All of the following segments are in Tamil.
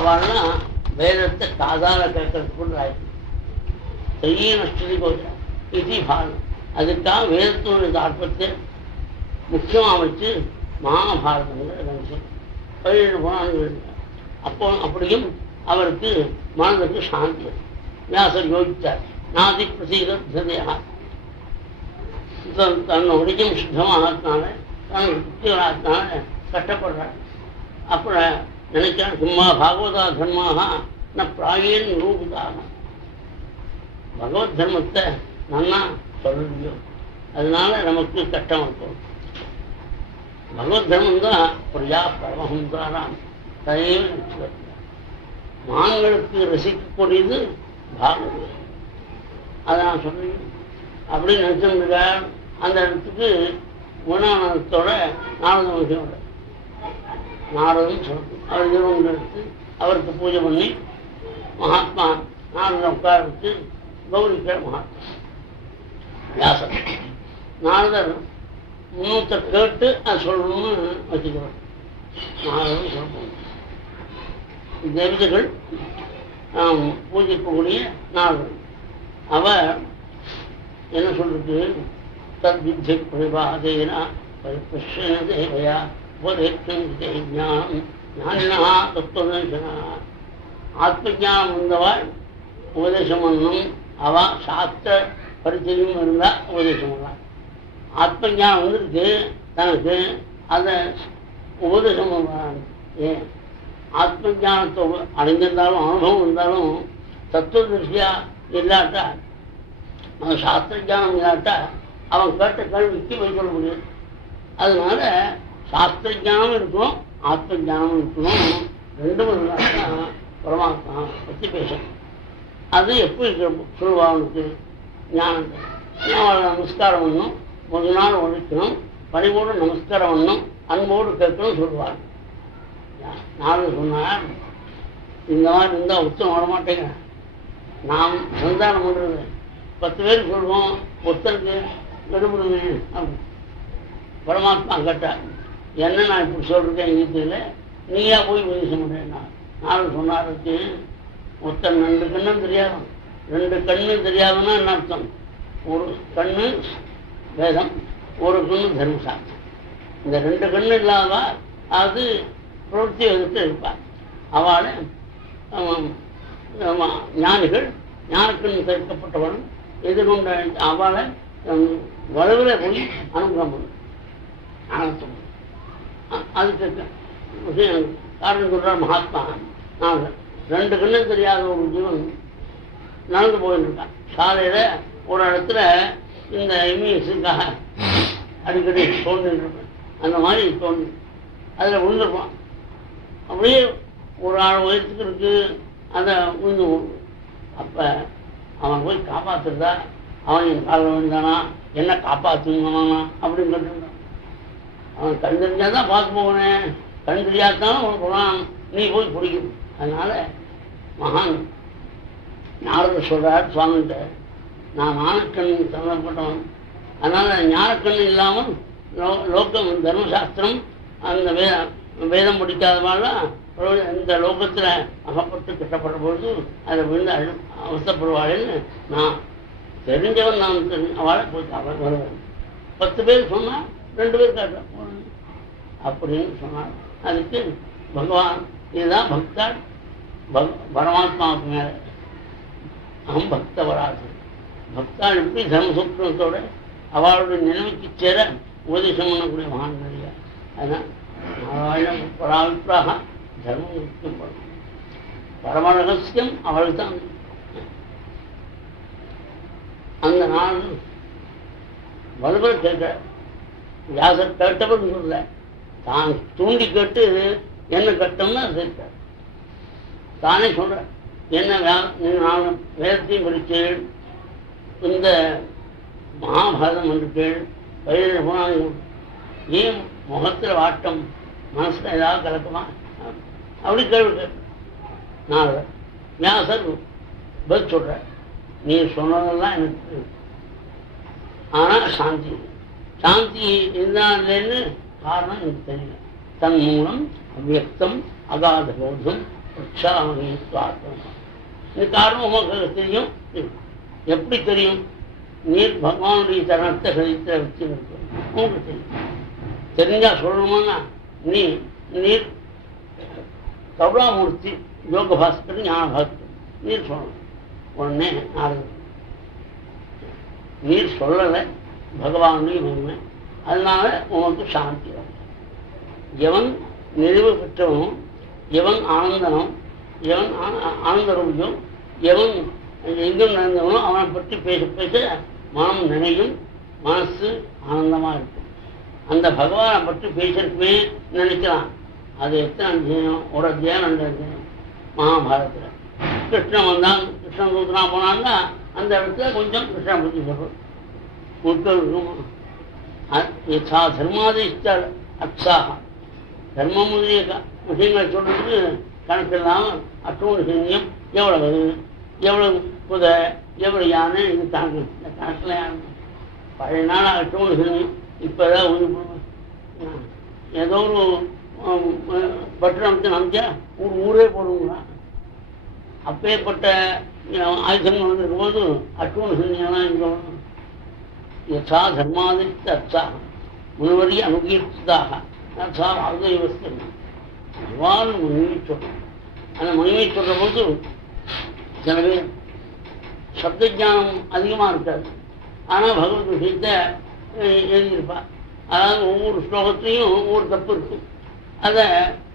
அவள்லாம் வேதத்தை காதால கேட்கறதுக்குள்ள ஆயிடுச்சு. செய்ய நஷ்டதி கோச்சா இது பாரதம். அதுக்காக வேதத்தினுடைய தாற்பத்தை முக்கியமாக வச்சு மகாபாரதங்கிற நினைச்சோம். 17 புராணங்கள். அப்போ அப்படியும் அவருக்கு மனதுக்கு சாந்தி. வியாசர் யோசித்தார். நாதி பிரசீதா தன்னுடைய சுத்தமாகனால தன் புத்திகளாகனால கஷ்டப்படுறார். அப்புறம் நினைக்கிறார், சும்மா பாகவதா தர்மாக நான் பிராயேன் நிரூபிதாக. பகவத் தர்மத்தை நல்லா சொல்லலையோ அதனால நமக்கு கஷ்டம் இருக்கும். பகவத் தர்மம் தான் பிரியா பரமஹம்சாராம் தயவு. மான்களுக்கு ரசிக்கக்கூடியது பாகவதம். அதை நான் சொல்றேன் அப்படின்னு நினைச்சிருந்தார். அந்த இடத்துக்கு குணானந்தத்தோட நாரத மகிழ்ச்சியோட நாரதம் சொல்றது. அவர் ஜீவன் எடுத்து அவருக்கு பூஜை பண்ணி மகாத்மா நாரதம் உட்கார வச்சு கௌரிக்கிற மகாத்மா வியாசர். நாரதர் முன்னூத்த கேட்டு அது சொல்லணும்னு வச்சுக்கிறார். நாரதம் சொல்லணும். தேவதைகள் நாம் பூஜிக்கக்கூடிய நாரதன். அவர் என்ன சொல்றது? தத்வித்தி பிரபாதேனா பரிபஷ்யன தேவயா உபதேசம் ஞானம் ஞானினா தத்துவதர்சனா. ஆத்ம ஜானம் வந்தவாள் உபதேசம் பண்ணணும். அவ சாஸ்திர பரிச்சயம் இருந்தால் உபதேசம் பண்ணலாம். ஆத்ம ஜானம் வந்துருக்கு தனக்கு அதை உபதேசம் பண்ணலாம். ஏன் ஆத்ம ஜானத்தை அடைஞ்சிருந்தாலும் அனுபவம் இருந்தாலும் தத்துவதர்சியா இல்லாட்டா அவன் சாஸ்திர ஜானம் இல்லாட்டா அவன் கேட்ட கேள்விக்கு போய் சொல்ல முடியும். அதனால சாஸ்திர ஜானம் இருக்கணும், ஆத்ம ஜானம் இருக்கணும். ரெண்டும் இருந்தால்தான் பரமாத்மா பற்றி பேசணும். அது எப்படி சொல்லுவா அவனுக்கு ஞானத்தை? நமஸ்காரம் பண்ணணும், முதல் நாள் உழைக்கணும், பணிவோடு நமஸ்காரம் பண்ணணும், அன்போடு கேட்கணும் சொல்லுவார். நாலு சொன்னார், இந்த மாதிரி இருந்தால் உத்தம் வரமாட்டேங்க. நாம் சந்தானம் பண்ணுறது 10 பேருக்கு சொல்லுவோம், ஒருத்தருக்கு விடுபடுங்க அப்படின்னு. பரமாத்மா கேட்டார், என்ன நான் இப்படி சொல்றேன் கீதையில, நீயா போய் பேச முடியும். நாலு சொன்னாருக்கு ஒருத்தன் 2 கண்ணும் தெரியாது. 2 கண்ணு தெரியாதுன்னா என்ன அர்த்தம்? ஒரு கண்ணு வேதம், ஒரு கண்ணு தர்மசாஸ்திரம். இந்த 2 கண்ணு இல்லாதவா அது பிரவர்த்தி எதிர்த்து இருப்பார். அவளை ஞானிகள் ஞானக்கண்ணு சேர்க்கப்பட்டவன் எதிர்கொண்ட அவளை வலுவில் போய் அனுகிரகம் பண்ணு ஞானத்தம். அதுக்கு காரணம் சொல்றார் மகாத்மா. நான் 2 கண்ணு தெரியாத ஒரு ஜீவன் நடந்து போயிட்டு இருக்கான். சாலையில ஒரு இடத்துல இந்த எம்இஎஸ்க்காக அடிக்கடி தோன்றிருப்பேன். அந்த மாதிரி தோன்றி அதில் விழுந்துருப்பான். அப்படியே ஒரு ஆள் உயரத்துக்கு இருக்கு, அதை விழுந்து. அப்போ அவன் போய் காப்பாற்றுறதா, அவன் என் காலில் விழுந்தானா, என்ன காப்பாற்றுங்கண்ணா அப்படின்னு கேட்டுருந்தான். அவன் கண் தெரிஞ்சாதான் பார்த்து போகணேன், கண் தெரியாதாலும் அவன் போனான், நீ போய் பிடிக்கும். அதனால மகான் நாரதர் சொல்றார் சுவாமிகிட்ட, நான் ஞானக்கண் சம்பந்தப்பட்டவன். அதனால ஞானக்கண் இல்லாமல் லோக்கம் தர்மசாஸ்திரம் அந்த வேதம் படிக்காதவாள்லாம் இந்த லோகத்தில் அகப்பட்டு கட்டப்பட்ட பொழுது அதை விழுந்து அவசப்படுவாள்னு நான் தெரிஞ்சவன். நான் அவளை போய் அவள் வருவேன். 10 பேர் சொன்னால் 2 பேர் காட்டுறேன் அப்படின்னு சொன்னார். அதுக்கு பகவான் இதுதான் பக்தாள். பரமாத்மாவுக்கு மேலே அகம் பக்தவராது. பக்தாள் எப்படி தர்மசூத்திரத்தோட அவளுடைய நிலைமைக்கு சேர உபதேசம் பண்ணக்கூடிய மகான் இல்லையா? அதுதான் நாராயணம் பராவிப்ராக தர்மம் இருக்கப்படும். பரம ரகசியம் அவள் தான். அந்த நாள் வலுவர் கேட்க வியாசர் கேட்டவர் சொல்ல, தான் தூண்டி கேட்டு என்ன கட்டம்னா கேட்க தானே சொல்ற. என்ன நீங்கள் வேதத்தையும் படித்தேள், இந்த மகாபாரதம் என்று கேள், 17 புராணங்கள், ஏன் முகத்தில் வாட்டம், மனசில் ஏதாவது கலக்குமா அப்படி கேள்வி கேட்க. நான் வியாசர் பதில் சொல்ற, நீ சொன்னதெல்லாம் எனக்கு, ஆனால் சாந்தி சாந்தி இருந்தான்னு காரணம் எனக்கு தெரியல. தன் மூலம் அவ்வியக்தம் அகாத போதும் உற்சாகி சுவாத்மா. இந்த காரணம் உங்களுக்கு தெரியும். எப்படி தெரியும்? நீர் பகவானுடைய சரணத்தை கழித்த வச்சு உங்களுக்கு தெரியும். தெரிஞ்சா சொல்லணுமானா நீர் கருணாமூர்த்தி யோக பாஸ்கர் ஞான பாஸ்கர் நீர் சொல்லணும். உடனே நீர் சொல்லலை பகவானுடைய மகிமை, அதனால உனக்கு சாந்தி வரும். எவன் நிறைவு பெற்றவனும், எவன் ஆனந்தனும், எவன் ஆனந்தரூபியும், எவன் எங்கும் நடந்தவனும் அவனை பற்றி பேச பேச மனம் நினையும், மனசு ஆனந்தமாக இருக்கும். அந்த பகவானை பற்றி பேசுறதுமே நினைக்கலாம். அது எத்தனை அத்தியாயம்? ஒரு அத்தியாயம், 2 அத்தியாயம் மகாபாரதத்தில். கிருஷ்ணன் வந்தான், கிருஷ்ணன் தூத்தனா போனான்னா அந்த இடத்துல கொஞ்சம் கிருஷ்ணன் பற்றி சொல்றோம். யதா தர்மாதிஷ்ட அக்ஷாகம், தர்மம் முதலிய விஷயங்களை சொல்றதுக்கு கணக்கு இல்லாமல் அட்டூணி சைன்யம் எவ்வளவு குதை, எவ்வளவு யானை, இது கணக்கு. இந்த கணக்கில் யானை பழைய நாள் அட்டூணி சைன்யம் இப்போதான் ஏதோ ஒரு பட்டணத்தை நம்பிச்சா ஊரே போடுங்களா. அப்பேற்பட்ட ஆயுதங்கள் வந்திருக்கும் போது அட்டூணி சைன்யம்லாம் இங்கே வரும். யதா தர்மாதிஷ்ட அர்த்தாகம் முன்வரி அனுகீர்த்திதாக அர்த்தா அவுதவஸ்து பகவான் மகிமை சொல்றோம். அந்த மகிமை சொல்ற போது சில பேர் சப்த ஜானம் அதிகமாக இருக்காது, ஆனால் பகவத் விஷயத்தை எழுதியிருப்பா. அதாவது ஒவ்வொரு ஸ்லோகத்தையும் ஒவ்வொரு தப்பு இருக்கும். அதை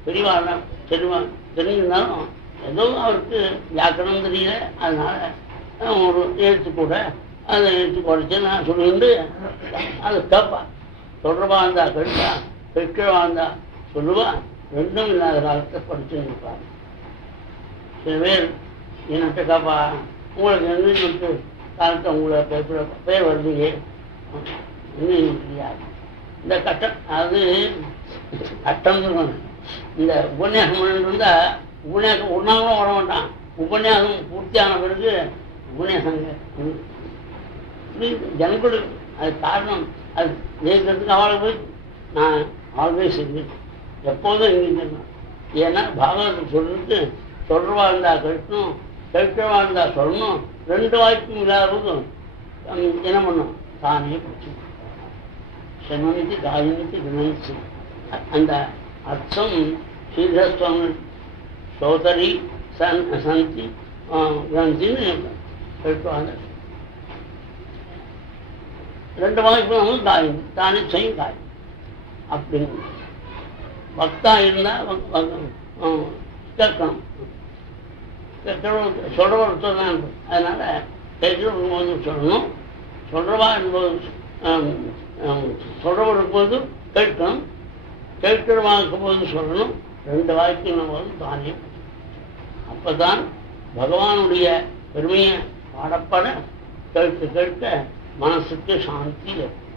பெரியவாள் தெரிஞ்சிருந்தாலும் ஏதோ அவருக்கு வியாக்கரணம் தெரியல, அதனால ஒரு எழுத்து கூட அதை எழுத்து குறைச்சி நான் சொல்லிட்டு அதை கேட்பா. தொடர்பா இருந்தா கேட்பா, பெற்றவா இருந்தா சொல்லுவா. ரெண்டும் இல்லாத காலத்தை படிச்சுன்னு இருப்பார். சில பேர் என்னட்ட கேட்பா, உங்களுக்கு என்ன காலத்தை உங்களை பேர் வருதுங்க இன்னும் தெரியாது. இந்த கட்டம், அது கட்டம் சொல்லணும். இந்த உபன்யாசம் பண்ணிட்டு இருந்தால் உபன்யாசம் ஒரு நாள் கூட வர மாட்டான். உபன்யாசம் பூர்த்தியான பிறகு உபன்யாசம் ஜனங்களுக்கு அது காரணம். அது ஜெயிக்கிறதுக்கு அவளை போய் நான் ஆல்வேஸ் இருந்துட்டேன், எப்போதும் எங்கிருந்தேன். ஏன்னா பாகவதம் சொல்லிட்டு சொல்றவா இருந்தா கேட்கணும், கேட்கவா இருந்தா சொல்லணும். 2 வாய்ப்பும் இல்லாத போது என்ன பண்ணும்? தானே பிடிச்சி சமனித்து காயினித்து வினச்சு. அந்த அர்த்தம் ஸ்ரீதரஸ்வாமி சோதரி சந்தி கிரந்தின்னு கேட்குவாங்க. 2 வாய்ப்பும் காயின் தானே செய்யும் காயின் அப்படின்னு பக்தா இருந்தால் கேட்கணும். சொல்றவர் தான். அதனால கேட்கும் போது சொல்லணும், சொல்றவா என்பது சொல்றவர் இருக்கும்போது கேட்கணும், கேட்கிறவா இருக்கும்போது சொல்லணும். 2 வாய்ப்பு போது தானே. அப்பதான் பகவானுடைய பெருமையை பாடப்பட கேட்க கேட்க மனசுக்கு சாந்தி ஏற்படும்.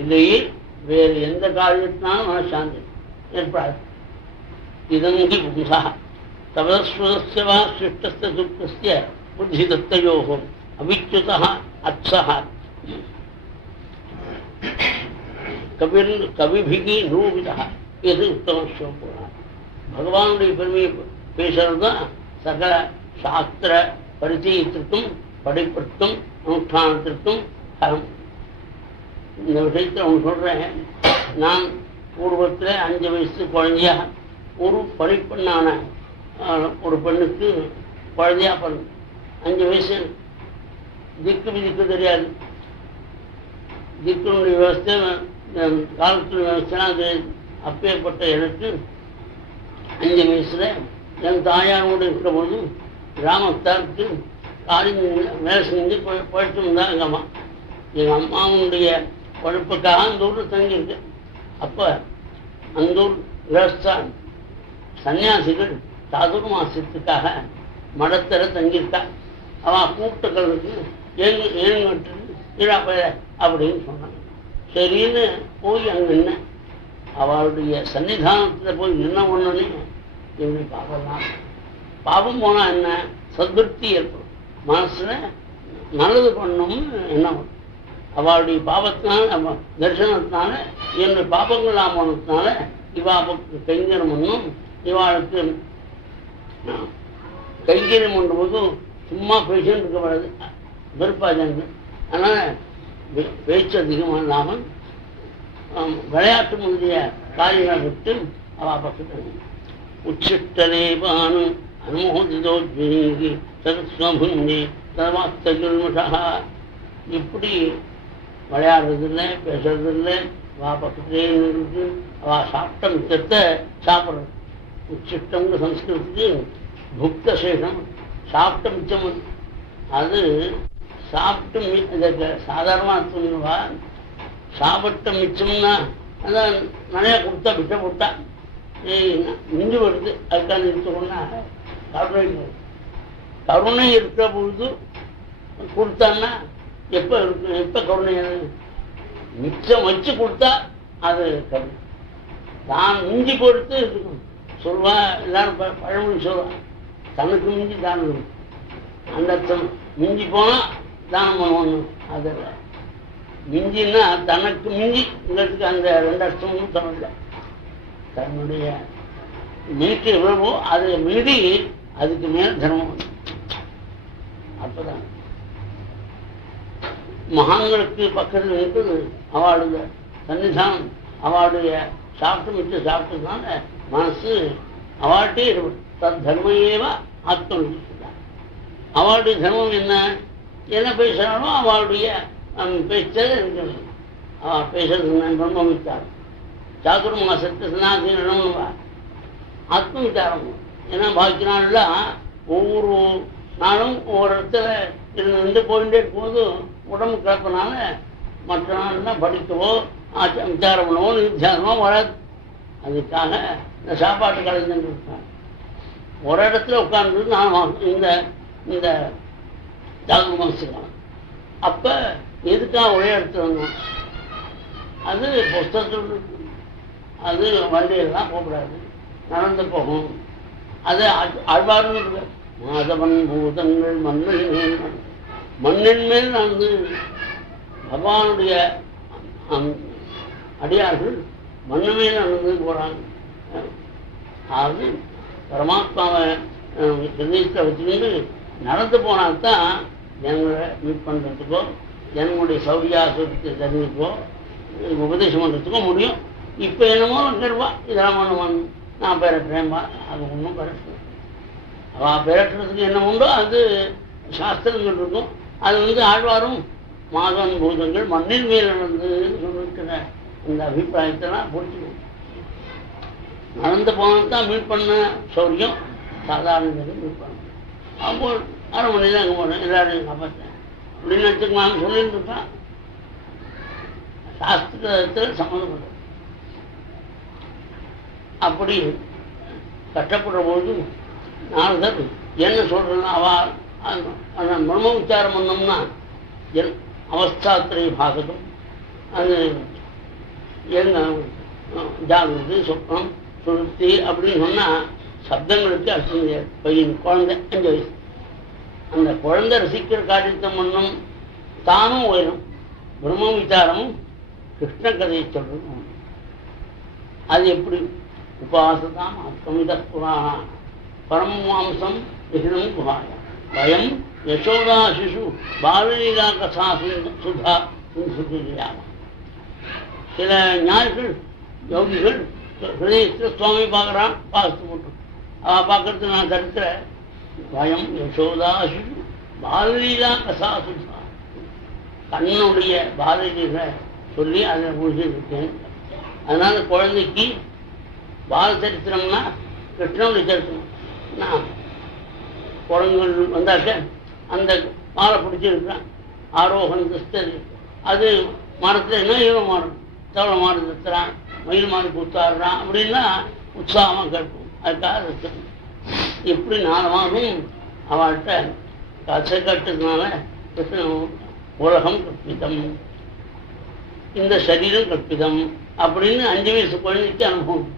இல்லையே வேறு எந்த காரியத்தினாலும் மனசாந்தி ஏற்படாது. இதங்கி பும்சா தபஸ்வதஸ்யவா சிருஷ்டஸ்ய துக்கஸ்ய புத்தி தத்தயோகம் அவிச்சுதா அத்சஹ கவிபிகி நூபிதா. இது உத்தம ஸ்லோகம். பகவானுடைய பெருமையை பேசுறது தான் சகல சாஸ்திர பரிச்சயத்திற்கும் படிப்பிற்கும் அனுஷ்டானத்திற்கும் தரம். இந்த விஷயத்தில் அவங்க சொல்றேன். நான் பூர்வத்தில் 5 வயசு குழந்தையா ஒரு படிப்பெண்ணான ஒரு பெண்ணுக்கு குழந்தையா பிறந்து 5 வயசு திக்கு விதிக்கு தெரியாது. திக்குனுடைய விவசாய காலத்துடைய விவசாயம் அது அப்பேற்பட்ட எனக்கு 5 வயசுல என் தாயாரோடு இருக்கிற போது கிராமத்தாருக்கு காரியம் வேலை செஞ்சு போயிட்டு இருந்தா எங்கள் அம்மா. எங்கள் அம்மாவுடைய பொழப்புக்காக அந்த ஊரில் தங்கியிருக்கு. அப்போ அந்த ஊர் விவசாயம் சன்னியாசிகள் சாதுர் மாசத்துக்காக மடத்தில் தங்கியிருக்கா. அவன் கூப்பிட்டுக்களுக்கு ஏழுங்கட்டு இழப்ப அப்படின்னு சொன்னாங்க. சரின்னு போய் அங்கே நின்ன. அவளுடைய சன்னிதானத்தில் போய் நின்ன உடனே எங்களை பாவம்லாம் பாவம் போனால் என்ன சத்பக்தி ஏற்படும். மனசுல நல்லது பண்ணணும்னு எண்ணம். அவளுடைய பாவத்தினால தரிசனத்தினால என்னுடைய பாபங்கள் ஆமனத்தினால இவாவுக்கு கைங்கரம் பண்ணும், இவாளுக்கு கைங்கரியம் பண்ணுற போதும் சும்மா பேசின்னு இருக்கக்கூடாது, வெறுப்பாஜாங்க. அதனால் பேச்சு அதிகமாக இல்லாமல் விளையாட்டு முதலிய காரியங்களை விட்டு அவள் பக்கத்து உச்சிட்டலேபானு அனுமோதிதோஜ்வீங்கி சதுஸ்வபுஞ்சி தவாஸ்தகுல்முஷா. இப்படி விளையாடுறதில்லை, பேசுறதில்லை, வா பக்கத்திலே இருக்கு. அவள் சாப்பிட்ட மிச்சத்தை சாப்பிட்றது. உச்சிட்டம்னு சம்ஸ்கிருதத்துக்கு புக்த சேஷம், சாப்பிட்ட மிச்சம். அது சாப்பிட்டு இதற்கு சாதாரணமாக சொல்லுவா, சாப்பிட்ட மிச்சம்னா அதான் நிறையா கொடுத்தா விட்ட போட்டா மிஞ்சு வருது. அதுக்காக நிறுத்தோம்னா கருணை இருக்கிற பொழுது கொடுத்தான்னா எப்போ இருக்கு, எப்போ கருணை மிச்சம் வச்சு கொடுத்தா அது கருணை. தான் மிஞ்சி பொறுத்து இருக்கணும் சொல்லுவா. எல்லாரும் பழமொழி சொல்லுவான், தனக்கு மிஞ்சி தானம். அந்த அர்த்தம் மிஞ்சி போனால் தானம் பண்ணுவோம். அதில் மிஞ்சின்னா தனக்கு மிஞ்சிங்கிறதுக்கு அந்த ரெண்டு அர்த்தமும் தமிழ்ல. தன்னுடைய மீட்டு எவ்வளவோ அதை மீறி அதுக்கு மேல் தர்மம். அப்பதான் மகான்களுக்கு பக்கத்தில் இருக்குது அவளுடைய சன்னிதானம். அவளுடைய சாப்பிட்டு மிச்ச சாப்பிட்டதுனால மனசு அவள்கிட்டே இருக்கும். தத் தர்மையேவா ஆத்மனிதான். அவளுடைய தர்மம் என்ன பேசுறாலும் அவளுடைய பேச்சது இருக்கிறது. அவள் பேசுறது பிரம்மவித்தாரம். சாதுர்மாசத்து சனாதீனம்னுவா ஆத்மவித்தாரம். ஏன்னா பாக்கி நாள்லாம் ஒவ்வொரு நாளும் ஒவ்வொரு இடத்துல இருந்து போயிட்டே இருக்கும்போது உடம்பு கிளப்பினால மற்ற நாள்லாம் படிக்கவோ விசாரம் பண்ணவோ நிர்த்தியானமோ வராது. அதுக்காக இந்த சாப்பாட்டு கலைஞர் இருக்காங்க. ஒரு இடத்துல உட்கார்ந்து நான் இந்த சாதுர்மாசம் அப்போ எதுக்காக ஒரே இடத்துல வந்தோம்? அது புஸ்தகத்தில் இருக்கு. அது வண்டியெல்லாம் போகக்கூடாது, நடந்து போகும். அது ஆழ்வார்னு இருக்கு. மாதவன் பூதங்கள் மண்ணின் மேல் மண்ணின் மேல் நடந்து பகவானுடைய அடியார்கள் மண்ணு மேல் நடந்து போகிறாங்க. அது பரமாத்மாவை ஹிருதயத்தில் வச்சுக்கிட்டு நடந்து போனால்தான் ஜனங்களை மீட் பண்ணுறதுக்கோ ஜனங்களுடைய சௌரியாசத்துக்கு தெரிஞ்சுக்கோ உபதேசம் பண்ணுறதுக்கோ முடியும். இப்போ என்னமோ வந்துடுவா, இதெல்லாம் பண்ணுவாங்க, நான் பெறட்டுறேன்பா. அது ஒன்றும் பெறட்டு. அவள் பெறட்டுறதுக்கு என்ன உண்டோ அது சாஸ்திரங்கள் இருக்கும். அது ஆழ்வாரும் மாதவன் பூதங்கள் மண்ணின் மேல் நடந்து சொல்லிருக்கிற இந்த அபிப்பிராயத்தெல்லாம் பிடிச்சிக்கும். நடந்து போனால் தான் மீட் பண்ண சௌரியம், சாதாரண மீட் பண்ண. அப்போ 1/2 மணி தான் அங்கே போனேன், எல்லாரும் காப்பாற்றேன் அப்படின்னு வச்சுக்கலாம்னு சொல்லிட்டு இருக்கான். சாஸ்திரத்தில் சம்மந்தப்பட்ட அப்படி கஷ்டப்படுற போது நாரதர் என்ன சொல்றேன்னா, அவ பிரம்ம உச்சாரம் பண்ணோம்னா அவஸ்தாத்திரை பாகதம் அது எங்க ஜாகிரது சொப்னம் சுருத்தி அப்படின்னு சொன்னால் சப்தங்களுக்கு அர்த்தம் தெரியாது. பையன் குழந்தை 5 வயசு, அந்த குழந்தை ரசிக்கிற காரியத்தை பண்ணும், தானும் உயரும். பிரம்ம விசாரமும் கிருஷ்ண கதையை சொல்றது. அது எப்படி? உபாசதாம் அஸ்தமித புராணா பரமாம்சம் விகிதம் குஹாய பயம் யசோதா சிசு பாலலீலா கசா சுதா சுதிரியாம. சில ஞாயிகள் யோகிகள் ஹிருதயத்தில் சுவாமி பார்க்குறான், பாசத்து போட்டு அவள் பார்க்கறதுக்கு நான் தடுக்கிற பயம் யசோதா சிசு பாலலீலா கசா சுதா. கண்ணனுடைய பாலலீலை சொல்லி அதை முடிச்சிருக்கேன். அதனால குழந்தைக்கு பால சரித்திரம்னா கிருஷ்ணனுடைய சரித்திரம். நான் குரங்குகள் வந்தாக்க அந்த மாலை பிடிச்சிருக்கிறான், ஆரோகன் கிருஷ்ணது. அது மரத்தில் என்ன ஈரோ மாறும், தவளை மாறு நிறுத்துறான், மயில் மாறு கூத்தாடுறான் அப்படின்னா உற்சாகமாக கேட்போம். அதுக்காக இருக்குது. இப்படி 4 மாதம் அவள்கிட்ட கதை கட்டுறதுனால உலகம் கற்பிதம், இந்த சரீரம் கற்பிதம் அப்படின்னு 5 வயசு குழந்தைக்கு அனுபவம்.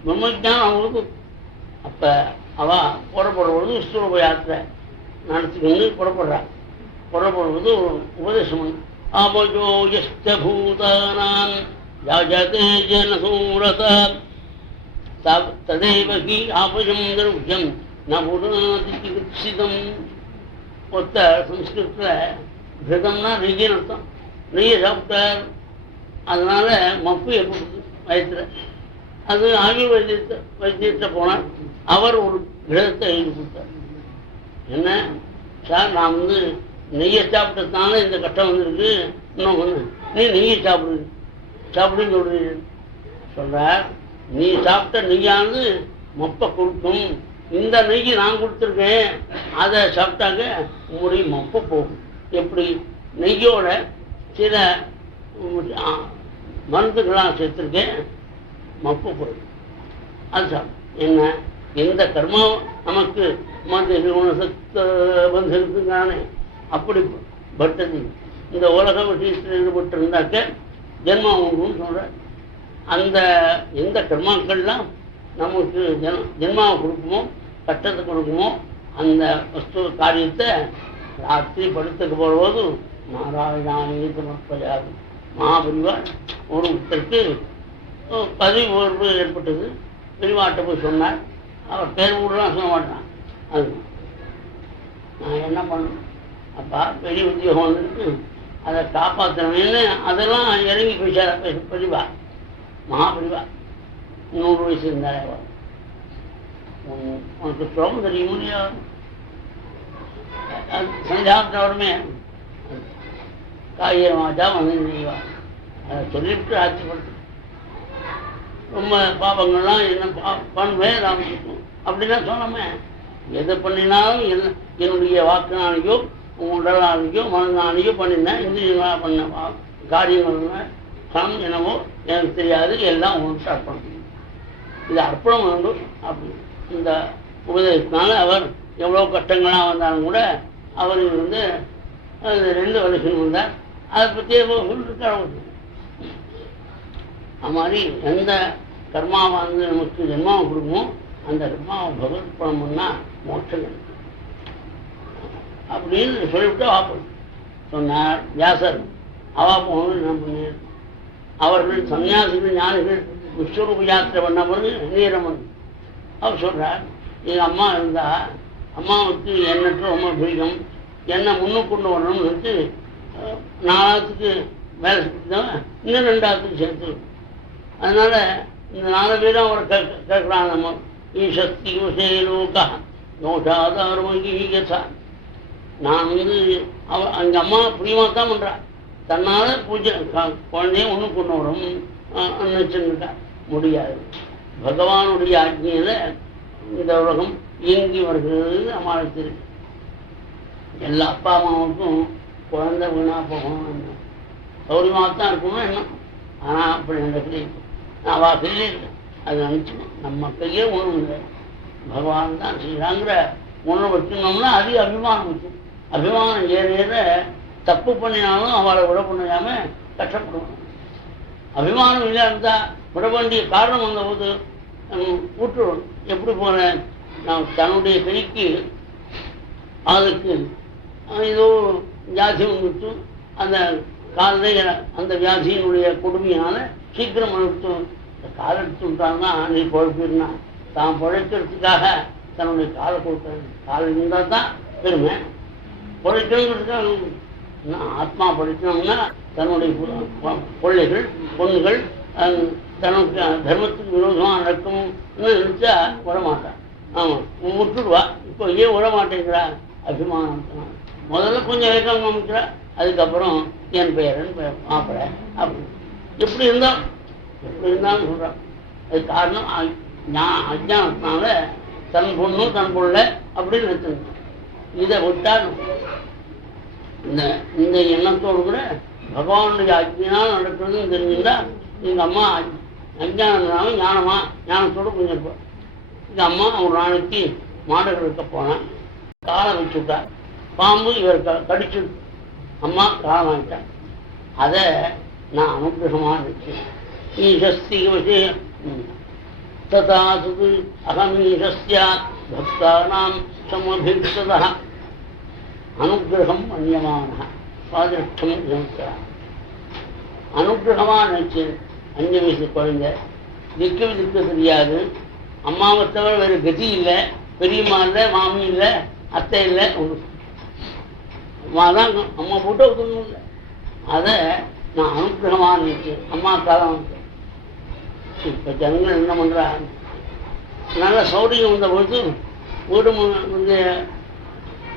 பிரம்மஜானம் அவங்களுக்கு. அப்போ அவள் புறப்படுற பொழுது விஸ்வரூப யாத்திரை நடத்திக்கொண்டு புறப்படுறாள். புறப்படுவது ஒரு உபதேசம். அபஜோ யஸ்த பூதானான் யாஜதே ஜனசூரத ததேவ ஹி ஆபஜம் திரவ்யம் நபுணாதிகிருஷிதம். ஒத்த சம்ஸ்கிருத்தில் கிருதம்னா நெய்யின்னு அர்த்தம். நெய்யை சாப்பிட்டார், அதனால மப்பு ஏற்படுது வயத்துல. அது ஆயுர்வேத வைத்தியத்தை போனார். அவர் ஒரு கிரகத்தை எழுதி கொடுத்தார். என்ன சார், நான் நெய்யை சாப்பிட்டதுனால இந்த கட்டம் வந்திருக்கு, இன்னும் ஒன்று நீ நெய்யை சாப்பிடுன்னு சொல்றீங்க. சொல்றார், நீ சாப்பிட்ட நெய்யானது மப்பை கொடுக்கும். இந்த நெய்யை நான் கொடுத்துருக்கேன், அதை சாப்பிட்டாங்க உங்களுடைய மப்பை போகும். எப்படி? நெய்யோட சில மருந்துகளாக சேர்த்துருக்கேன், மப்பு போகும். அது சாப்பிடும். என்ன, எந்த கர்மம் நமக்கு வந்து இருக்குங்கானே அப்படி பட்டது. இந்த உலக விஷயத்தில் ஈடுபட்டு இருந்தாக்க ஜென்மம் உண்டுன்னு சொல்ற. அந்த எந்த கர்மாக்கள்லாம் நமக்கு ஜென்மாவை கொடுக்குமோ, கட்டத்தை கொடுக்குமோ, அந்த வஸ்து காரியத்தை ராத்திரி படுத்துக்கு போடும்போது நாராயணானி சமர்ப்பயாது மகாபரிவார் ஒரு ஒருத்தருக்கு பதவி உயர்வு ஏற்பட்டது. பெரியவாட்ட போய் சொன்னார். அவர் பேர் ஊரெலாம் சொல்ல மாட்டான். அது நான் என்ன பண்ணணும் அப்பா, பெரிய உத்தியோகம் வந்துருக்கு, அதை காப்பாற்றணும்னு அதெல்லாம் இறங்கி போயிச்சார் பெரியவா, மகாபரிவா. 100 வயசு இருந்தாரே அவர். உனக்கு ஸ்லோகம் தெரியும் இல்லையா? சந்தியாவட்டமே காயிரமாச்சா வந்து செய்வா, அதை சொல்லிவிட்டு ஆட்சிப்படுத்து. ரொம்ப பாபங்கள்லாம் என்ன பண்ணுவேன் ராமகிருஷ்ணன் அப்படின்னா சொன்னோமே. எதை பண்ணினாலும் என்னுடைய வாக்குனாலேயோ உடலாலேயோ மனதாலேயோ பண்ணினேன், இந்திரியங்களாக பண்ண காரியங்கள் சம் என்னவோ எனக்கு தெரியாது, எல்லாம் ஒன்று அர்ப்பணம். இது அர்ப்பணம் வேண்டும். அப்படி இந்த உபதேசத்தினால அவர் எவ்வளோ கஷ்டங்களாக வந்தாலும் கூட அவர் அது 2 வருஷம் வந்தார். அதை பற்றியே சொல்லிட்டு அது மாதிரி எந்த கர்மாவை நமக்கு ஜென்மாவை கொடுக்குமோ அந்த கர்மாவை பகவத்பணம் பண்ணால் மோட்சம் கிடைக்கும் அப்படின்னு சொல்லிவிட்டு வாப்படும் சொன்னார் வியாசர். அவாப்போன்னு என்ன பண்ணியார்? அவர்கள் சன்னியாசிகள் ஞானிகள் விஸ்வரூப யாத்திரை பண்ண பிறகு நீரமன் அவர் சொல்கிறார், எங்கள் அம்மா இருந்தா அம்மாவுக்கு எண்ணற்ற ரொம்ப பிடிக்கும், என்னை முன்னுக்கு கொண்டு வரணும்னு வச்சு 4ஆத்துக்கு வேலை செஞ்சுதான் இன்னும் 2ஆத்துக்கு சேர்த்து. அதனால் இந்த 4 பேரும் அவரை கேட்குறாங்க. நம்ம ஈசக்தி விஷயலோக்கா தோஷாதாரமங்கீகசா. நான் எங்கள் அம்மா பிரியமாக தான் பண்ணுறா, தன்னால் பூஜை குழந்தைய ஒன்று கொண்டு வரும் நினச்சுருக்கா. முடியாது. பகவானுடைய ஆజ్ఞையில் இந்த உலகம் இயங்கி வருகிறது. அம்மாவுக்கு எல்லா அப்பா அம்மாவுக்கும் குழந்தை வீணாக போகணும், சௌரியமாக தான் இருக்கணும் என்ன. ஆனால் அப்படி நடக்கல. நான் வாசலே இல்லை. அது நினச்சிக்கணும். நம்ம கையே ஒன்றும் இல்லை, பகவான் தான் செய்கிறாங்கிற ஒன்று வச்சுனோம்னா அது அபிமானம் வச்சு. அபிமானம் ஏற ஏற தப்பு பண்ணினாலும் அவளை விட பண்ணாமல் கஷ்டப்படுவாங்க. அபிமானம் இல்லை இருந்தால் விட வேண்டிய காரணம் வந்தபோது விட்டுருவோம். எப்படி போனேன் நான் தன்னுடைய கைக்கு அதுக்கு ஏதோ வியாதி வந்துட்டு அந்த காலில் அந்த வியாதியினுடைய கொடுமையினால சீக்கிரம் எடுத்து காலை எடுத்து விட்டாங்கன்னா நீ பொழைப்பிருந்தா தான் பொழைக்கிறதுக்காக தன்னுடைய காலை கொடுக்குறது. காலை இருந்தால் தான் பெருமை. பொழைக்கணுங்கிறதுக்காக ஆத்மா பொழைக்கணும்னா தன்னுடைய பிள்ளைகள் பொண்ணுகள் தனக்கு தர்மத்துக்கு விரோதமாக நடக்கும்னு நினச்சா விடமாட்டான். ஆமாம், விட்டுடுவா. இப்போ ஏன் விடமாட்டேங்கிறா? அபிமானம். முதல்ல கொஞ்சம் வேகம் அமைக்கிறா, அதுக்கப்புறம் என் பெயரன் மாப்பிள்ளை அப்படி எப்படி இருந்தாலும் சொல்கிறான். அது காரணம் அஜானத்தினால தன் பொண்ணு தன் பிள்ளை அப்படின்னு நினைச்சிருந்தான். இதை விட்டால் இந்த எண்ணத்தோடு கூட பகவானுடைய அஜ்ஞானம் நடக்கிறதுன்னு தெரிஞ்சுட்டா எங்கள் அம்மா அஜ்ஞானம் ஞானத்தோடு கொஞ்சம் இருப்பாள். எங்கள் அம்மா ஒரு நாளைக்கு மாடுகள் இருக்க போனான், காலை வச்சுட்டா, பாம்பு இவர் கடிச்சு அம்மா காலமாயிட்டான். அதை நான் அனுகிரகமாக இருந்துச்சு. ஈசஸ்தி விஷயம் ததாது அகமீசஸ்யா பக்தானாம் சமபிக்ஷதா அனுகிரகம் அந்நியமான சுவாதிருஷ்டம் ஜெயிக்கிறான். அனுகிரகமாக நினைச்சு 5 வயசு குழந்தை திக்கு தெரியாது, அம்மாவை தவிர வேறு கதி இல்லை, பெரியம்மா இல்லை, மாமி இல்லை, அத்தை இல்லை, ஒன்று அம்மா தான். அம்மா போட்டு ஒத்துணும் இல்லை. அதை நான் அனுகிரகமாக இருந்துச்சு அம்மா காலம். இப்போ ஜனங்கள் என்ன பண்ணுறாங்க, நல்ல சௌரியம் வந்த பொழுது வீடு வந்து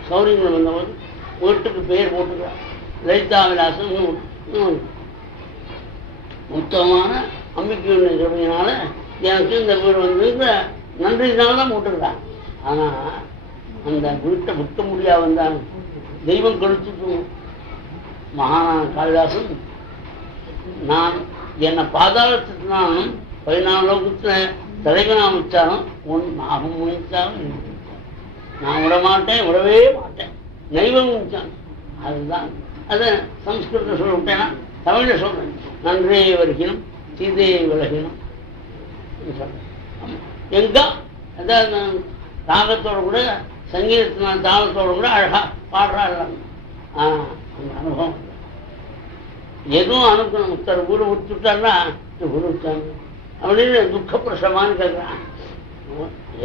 சௌரியங்கள் வந்தபோது வீட்டுக்கு பெயர் போட்டுக்கிறான் லலிதா விலாசம். மொத்தமான அம்பிக்கையுடைய கிருபையினால எனக்கு இந்த வீடு வந்து நன்றினால தான் போட்டுக்கிறான். ஆனால் அந்த வீட்டை விற்க முடியாது வந்தாங்க, தெய்வம் கொடுத்துட்டு. மகானான காளிதாசன் நான் என்னை பாதாளத்தினாலும் 14 லோகத்தில் தலைவனாக வச்சாலும் ஞாபகம் முடிச்சாலும் நான் விடமாட்டேன், விடவே மாட்டேன், நைவம் முடிச்சான். அதுதான் அதை சம்ஸ்கிருதம் சொல்ல விட்டேன்னா தமிழில் சொல்றேன். நன்றே வருகினும் தீதே விலகினும் சொல்றேன். எங்க அதாவது ராகத்தோடு கூட சங்கீதத்தினால் தாளத்தோடு கூட அழகா பாடுறா. அந்த அனுபவம் எதுவும் அனுப்பணும். உத்தர வீடு விட்டுட்டான்னா வீடு விட்டாங்க அப்படின்னு துக்கப்பிரசமானு கேட்குறான்.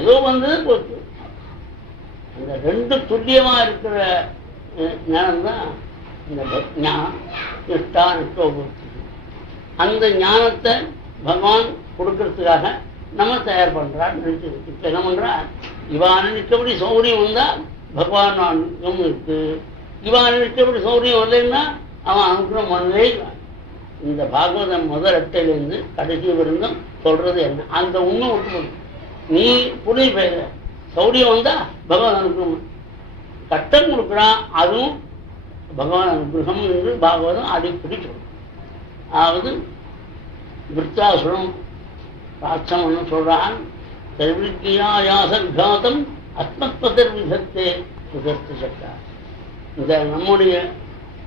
ஏதோ வந்தது போச்சு. அந்த ரெண்டு துல்லியமா இருக்கிற ஞானம் தான் இந்த ஞானம். நிஷ்டா நிஷ்டோபூர்த்தி. அந்த ஞானத்தை பகவான் கொடுக்கறதுக்காக நம்ம தயார் பண்றான்னு நினைச்சு இப்ப என்ன பண்றா, இவான நிற்கபடி சௌரியம் வந்தா பகவான் அனுகிரகம் இருக்கு. இவான நிற்கபடி சௌரியம் வரலைன்னா அவன் அனுகிரகம் பண்ணவே இல்லை. இந்த பாகவதம் முதல் அட்டையிலிருந்து கடைசி வரைக்கும் சொல்றது என்ன, அந்த உண்மை விட்டு நீ புரிய பேர சௌரியம் வந்தா பகவான் அனுகிரகம், கட்டம் கொடுக்குறான் அதுவும் பகவான் அனுகிரகம் என்று பாகவதம் அடிக்கடி சொல்லும். அதாவது விருத்தாசுரம் ராட்சம்னு சொல்றான். தெரிவிக்கியாயாசர்காதம் அத்மத்வதர் விதத்தே சுதர்த்த சக்கா. இந்த நம்முடைய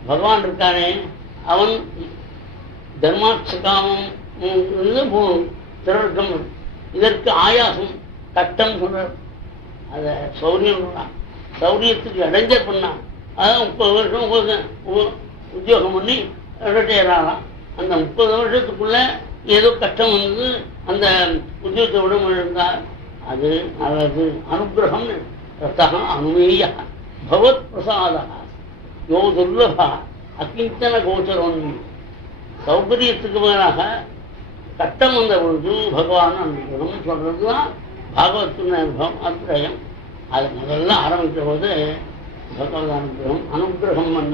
பகவான் இருக்கானே அவன் தர்மாட்சகாமம் திரர்க்கம், இதற்கு ஆயாசம் கட்டம் சொல்றார். அதை சௌரியம் சொன்னான். சௌரியத்துக்கு இடைஞ்சல் பண்ணான். அதான் 30 வருஷம் உத்தியோகம் பண்ணி ரிட்டையர் ஆகலாம். அந்த 30 வருஷத்துக்குள்ள ஏதோ கஷ்டம் வந்து அந்த உத்தியோகத்தை விட இருந்தால் அது நல்லது. அனுகிரகம் ரத்தகா அனுமேய பகவத் பிரசாதா யோ துர்லபா அகிஞ்சன கோச்சரம். சௌகரியத்துக்கு மேலாக கட்டம் வந்த பொழுது பகவான் அனுகிரகம் சொல்றது தான் பாகவத்தின் அனுபவம் அத்திரயம். அது முதல்ல ஆரம்பித்த போது பகவத் அனுகிரகம் அனுகிரகம் பண்ண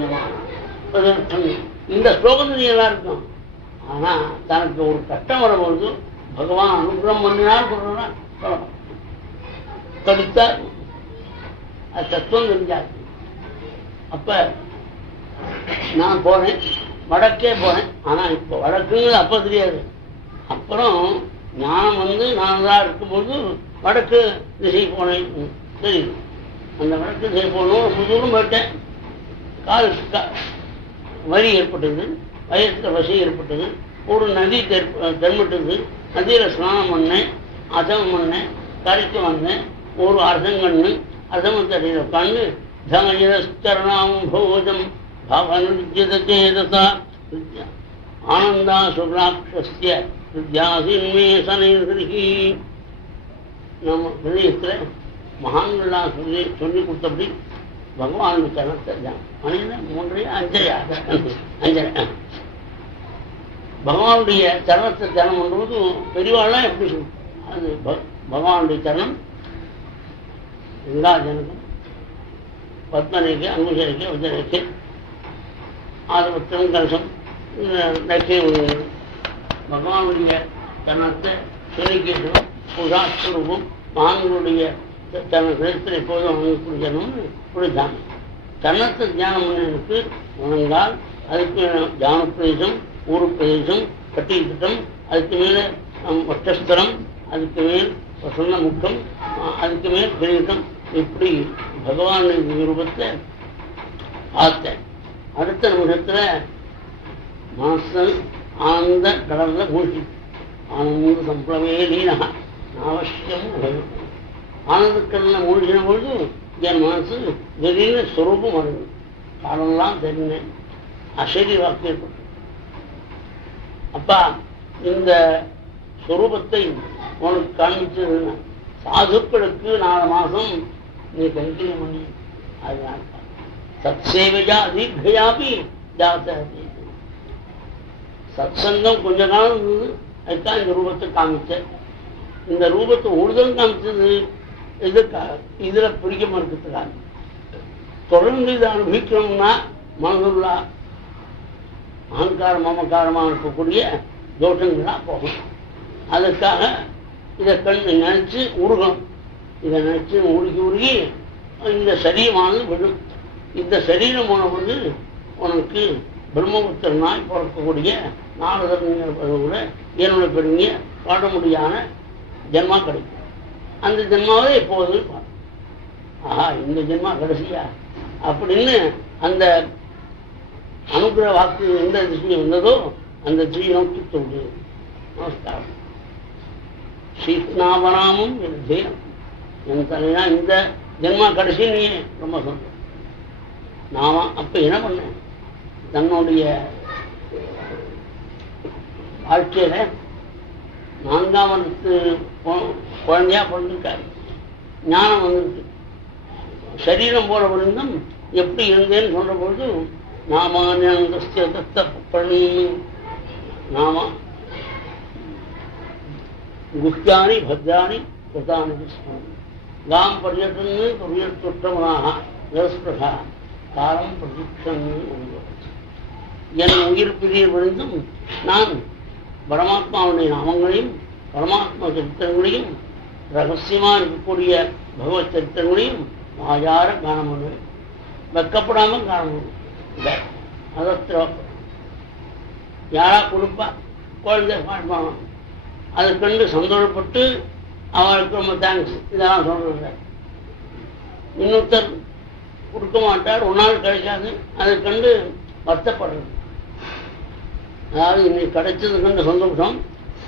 இந்த ஸ்லோகத்தில் எல்லாருக்கும். ஆனா தனக்கு ஒரு கட்டம் வரும்பொழுது பகவான் அனுகிரகம் பண்ணினால் சொல்றான் கடித்தா அது தத்துவம் தெரிஞ்சாது. அப்ப நான் போனேன், வடக்கே போனேன். ஆனா இப்ப வடக்குங்கிறது அப்ப தெரியாது. அப்புறம் ஞானம் வந்து நான் தான் இருக்கும்போது வடக்கு திசை போனேன் தெரியுது. அந்த வடக்கு திசை போனோம், ரொம்ப தூரம் போயிட்டேன். கால் வரி ஏற்பட்டது, வயத்தில் வசதி ஏற்பட்டது. ஒரு நதி தென்பட்டது. நதியில் ஸ்நானம் பண்ணேன், அதம் பண்ணேன், கரைக்கு வந்தேன். ஒரு அரசங்கண்ணு அரசமத்தடியில் உட்காந்து தனஜரணாம் போஜம் பவனுஜதேதா ஆனந்தா சுராட்சஸ்ய வித்யாசின்மே சனைர்ஹி. நம்ம ஹிருதயத்தில் மகான்கள்லாம் சொல்லி கொடுத்தபடி பகவான் சரணத்தை மனிதன் 3 5 பகவானுடைய சரணத்தை தியானம் பண்ணும்போது பெரியவாள்லாம் எப்படி சொல்லும், அது பகவானுடைய சரணம் எல்லா ஜனக்கும் பத்மனைக்கு அங்குசரைக்கு உஜரைக்கு ஆதிபத்தியம் கலசம் நக்கை பகவானுடைய சரணத்தை சொல்லிக்கணும். புஷாஸ்வரூபம் மகான்களுடைய சரணத்தில் எப்போதும் அவங்களுக்கு குடித்தான். சரணத்தை தியானம் பண்ணனுக்கு உணர்ந்தால் அதுக்கு தியான பிரதேசம், ஊரு பிரதேசம், கட்டி திட்டம், அதுக்கு மேலே வட்டஸ்தரம், அதுக்கு மேல் சொன்ன முக்கம், அதுக்கு மேல் கிரீட்டம், இப்படி பகவான் ரூபத்தை பார்த்தேன். அடுத்த நிமிஷத்தில் மனசன் ஆனந்த கடல்ல மூழ்கி ஆனந்த சம்பளவே லீனா அவசியம். ஆனந்த கடலில் மூழ்கின பொழுது என் மனசு திடீர்னு ஸ்வரூபம் வருது. காலெல்லாம் தெரிஞ்சேன், அசரி வாக்கு ஏற்பட்டு. அப்பா இந்த ஸ்வரூபத்தை உனக்கு காண்பிச்சது சாதுக்களுக்கு 4 மாசம் நீ கைங்கரியம் பண்ணி அதனால சத் சேவையா தீர்க்கையாபி ஜாத்த சத் சங்கம் கொஞ்ச காலம் இருந்தது. அதுதான் இந்த ரூபத்தை காமிச்ச. இந்த ரூபத்தை ஒருதல் காமிச்சது எதுக்காக? இதுல பிடிக்க இருக்கிறதுக்காக. தொடர்ந்து இதை அனுபவிக்கணும்னா மனதுள்ள அகங்காரம் மமக்காரமாக இருக்கக்கூடிய தோஷங்கள்லாம் போகும். அதுக்காக இதை நினைச்சு உருகணும். இதை நினைச்சு உருகி இந்த சரீரமானது விடும். இந்த சரீரம் போன பொழுது உனக்கு பிரம்மபுத்திரனாய் பிறக்கக்கூடிய நாரதர் கூட என்னோட பெருமைய பாட முடியாத ஜென்மா கிடைக்கும். அந்த ஜென்மாவை எப்போது ஆஹா இந்த ஜென்மா கடைசியா அப்படின்னு அந்த அனுகிரக வாக்கு எந்த திசையில் வந்ததோ அந்த திசையை நோக்கி தோன்று. நமஸ்காரம். ஸ்ரீநாபராமும் என் ஜெயம் என் தலைனா இந்த ஜென்மா கடைசி நீ ரொம்ப சொல்ற. நாம அப்ப என்ன பண்ண தன்னுடைய வாழ்க்கையில 4ஆம் வருடத்து குழந்தையா பிறந்திருக்காரு. ஞானம் வந்துருக்கு. சரீரம் போற விருந்தம் எப்படி இருந்தேன்னு சொல்ற பொழுது நாம குஷ்டானி பத்ராணி பிரதானி காம் பர்யட்டன்னு தொற்றமனாக ரஸ்பிரகா காலம் பிரதீட்சன். என் உயிர் பிரிய விழுந்தும் நான் பரமாத்மாவுடைய நாமங்களையும் பரமாத்மா சரித்திரங்களையும் ரகசியமாக இருக்கக்கூடிய பகவத் சரித்திரங்களையும் ஆயார காண முடியும். வெக்கப்படாமல் காண முடியும். அதை யாரா கொடுப்பா குழந்தை பாடுவாங்க. அதை கண்டு சந்தோஷப்பட்டு அவளுக்கு ரொம்ப தேங்க்ஸ் இதெல்லாம் சொல்ற. இன்னொருத்தர் கொடுக்க மாட்டார், ஒரு நாள் கிடைக்காது, அதை கண்டு வருத்தப்படுறது. அதாவது இன்னைக்கு கிடைச்சது கண்டு சந்தோஷம்,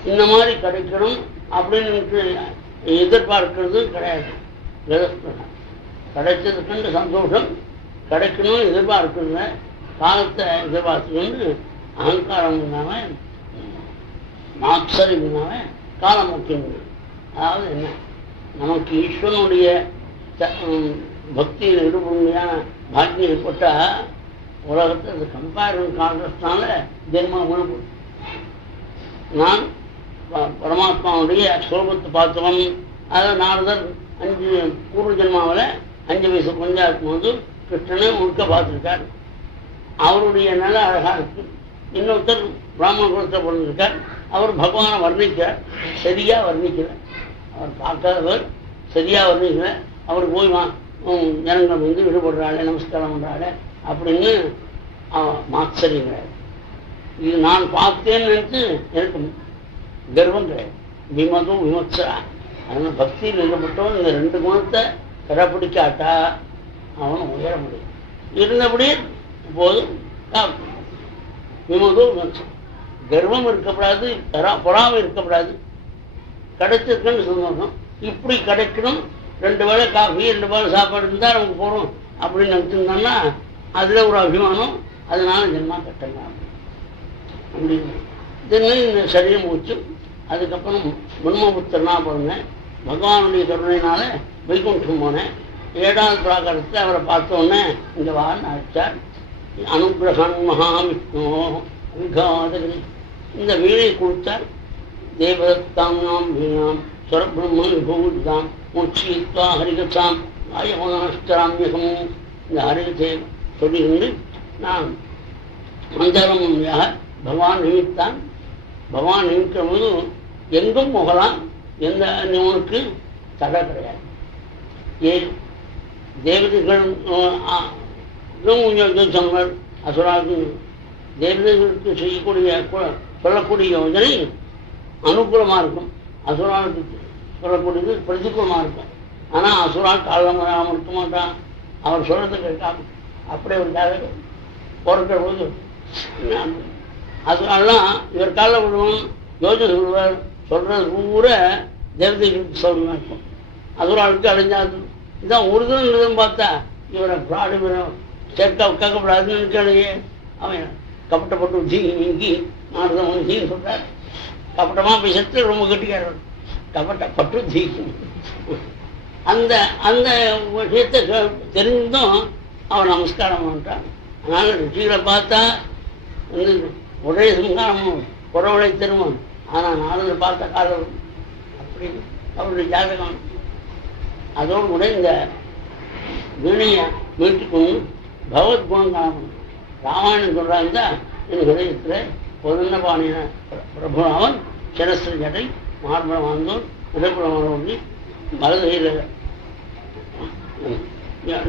இந்த மாதிரி கிடைக்கணும் அப்படின்னு எதிர்பார்க்கிறது கிடையாது. கிடைச்சது கண்டு சந்தோஷம், கிடைக்கணும்னு எதிர்பார்க்கிறத காலத்தை எதிர்பார்த்துக்கொண்டு அகங்காரம் இல்லாம மாக்சரம் இல்லாம காலம் முக்கியம். அதாவது என்ன நமக்கு ஈஸ்வரனுடைய பக்தியில் ஈடுபடுமையான பாக்கியம் ஏற்பட்டா உலகத்தை அது கம்பேரிசன் காண்றதுனால ஜென்மா உணவு. நான் பரமாத்மாவுடைய ஸ்வரூபத்தை பார்த்தவன். அதை நாரதர் 5 பூர்வ ஜென்மாவில் 5 வயசு குழந்தையா இருக்கும்போது கிருஷ்ணனை முழுக்க பார்த்துருக்கார். அவருடைய நிலை அழகா இருக்கு. இன்னொருத்தர் பிராமண குலத்தை பிறந்திருக்கார். அவர் பகவானை வர்ணிக்கிறார், சரியா வர்ணிக்கல. அவர் பார்க்காதவர் சரியா வர்ணிக்கல. அவர் போய் ஜனங்கள் வந்து விடுபடுறாளே நமஸ்காரம் பண்றாளே அப்படின்னு மாத்சரிங்கிறார். இது நான் பார்த்தேன்னு நினைச்சு எனக்கு கர்வம் கிடையாது. விமதும் விமத்சரா. அதனால பக்தியில் ஈடுபட்டவன் இந்த 2 குணத்தை கடைப்பிடிக்காட்டா அவன் உயர முடியும். இருந்தபடியே போதும். விமதும் விமத்சரம். கர்வம் இருக்கக்கூடாது, பொறாமை இருக்கக்கூடாது. கிடைச்சிருக்குன்னு சந்தோஷம். இப்படி கிடைக்கணும். 2 வேளை காஃபி 2 வேளை சாப்பாடு இருந்தால் நமக்கு போகிறோம் அப்படின்னு நினச்சிருந்தோம்னா அதில் ஒரு அபிமானம். அதனால ஜென்மா கட்டங்க அப்படின்னு இந்த சரீரம் முடிச்சு. அதுக்கப்புறம் பிரம்மபுத்திரனா பிறந்தேன். பகவானுடைய கருணையினால வைகுண்டம் போனேன். 7வது பிராகாரத்தில் அவரை பார்த்தோன்னே இந்த வான்னு அழைச்சார். அனுகிரகன் மகாவிஷ்ணு விகாதகரி. இந்த வீணை கொடுத்தார். தேவதத்தாம் நாம் வீணாம் ஸ்வரபிரம்ம விபூதாம் முட்சித்வா ஹரிகசாம் ஆயமனாஷ்டராமியகம். இந்த ஹரிகசை சொல்லியிருந்து நான் மந்திரம் முன்மையாக பகவான் நிமித்தான். பகவான் நிமிக்கிற போது எங்கும் போகலாம், எந்த உனக்கு தடை கிடையாது. தேவதைகள் சொன்னார். அசுராவுக்கு தேவதைகளுக்கு செய்யக்கூடிய சொல்லக்கூடிய யோஜனை அனுகூலமாக இருக்கும். அசுராவுக்கு சொல்லக்கூடியது பிரதிகூலமாக இருக்கும். ஆனால் அசுரால் காலம் வராமல் இருக்க மாட்டான். அவர் சொல்றது கேட்காம அப்படியே ஒரு கால பிறக்கிற போது அதனாலாம் இவர் காலில் விடுவோம். யோஜனை சொல்வார். சொல்றது பூர தேவதைகளுக்கு சொல்லலாம் இருக்கும். அசுராளுக்கு அடைஞ்சாது. இதான் உறுதுன்னு பார்த்தா இவரை பிராடு கேட்கக்கூடாதுன்னு நினைச்சாலேயே அவன் கப்பட்டப்பட்டு ஜீங்கி நீங்கி நாடுதான் ஜீங்கி சொல்றார். கப்பட்டமாக போய் செத்து ரொம்ப கட்டிக்காரன். கப்பட்டப்பட்டு ஜீங்கி அந்த அந்த விஷயத்தை தெரிஞ்சும் அவன் நமஸ்காரம் பண்ணிட்டான். அதனால ரிஷிகளை பார்த்தா வந்து உடைய சம்ஹாரமும் புறவுடை திரும்பும். ஆனால் நாரதர் பார்த்த காலம் அப்படி அவருடைய ஜாதகம். அதோடு கூட இந்த வீணையை மீட்டுக்கொண்டு பகவத் குணம் காணணும். ராமாயணம் சொல்றாங்க என் ஹிரதயத்தில் பொருந்த பாணின பிரபுராமன் சிரஸ்திர ஜடை மார்பலம் வாழ்ந்தோர் இடப்புறமானி வலதுகையில்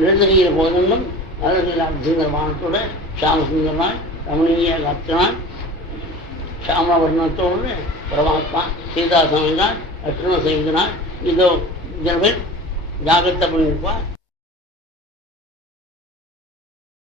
இடதுகையில் போதனும் வலதுகையில் அர்ஜுந்தர் வானத்தோட சாமசுந்தரனாய் ரமணீய கத்தனாய் சாமவர்ணத்தோடு பரமாத்மா சீதா சமயனாய் லட்சுமண சைதனாய் இதோ ஜனவர் ஜாகிரதை பண்ணியிருப்பார்.